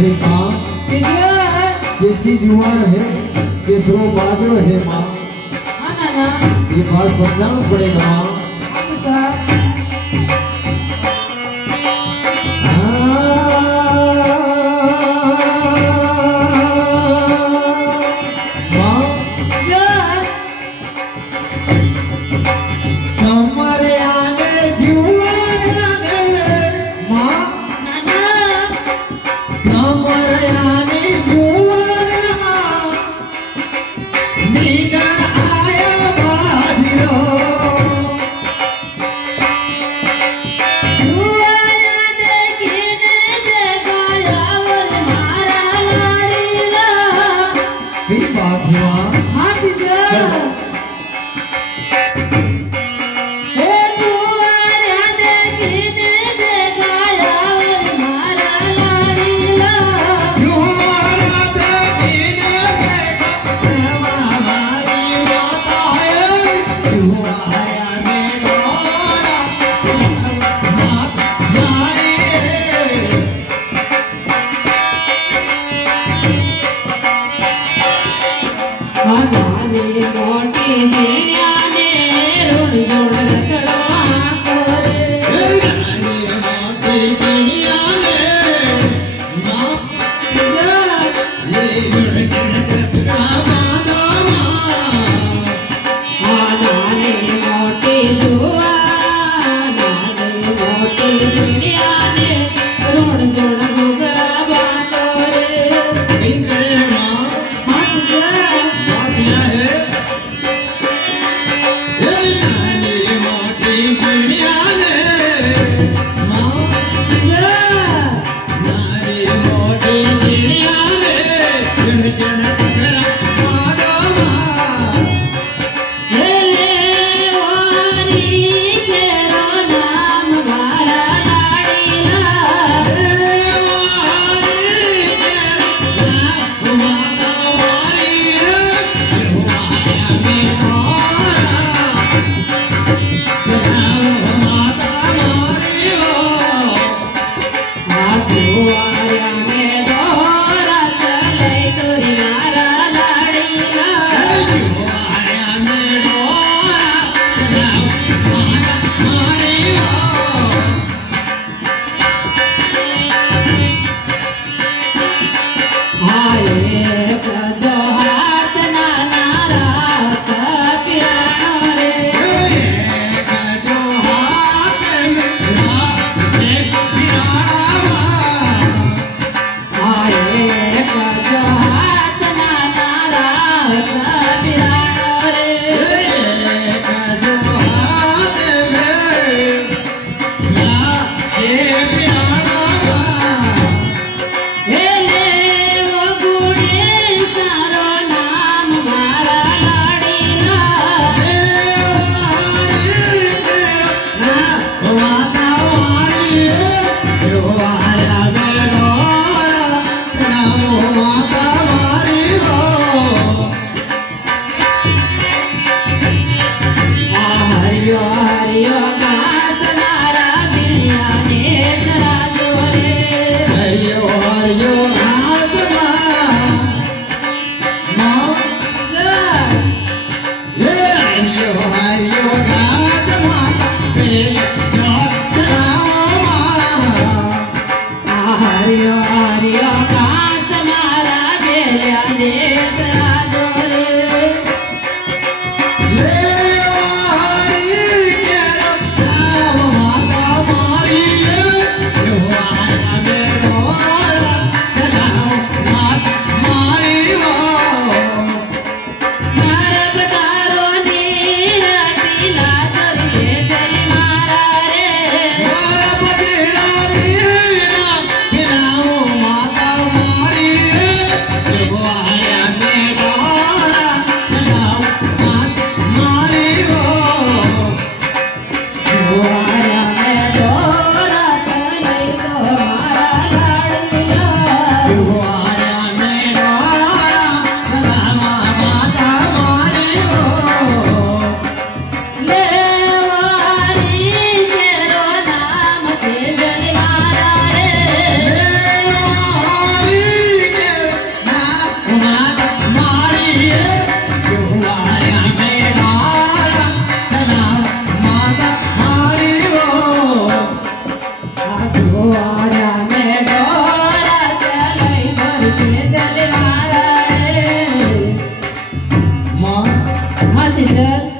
है माँ। ये केची जुआर है केसरो बाजो है माँ हाँ, ये बात समझाना पड़ेगा माँ। हाँ, না Oh. આર્યો આર્યો કાસ મારા બેલ્યા દે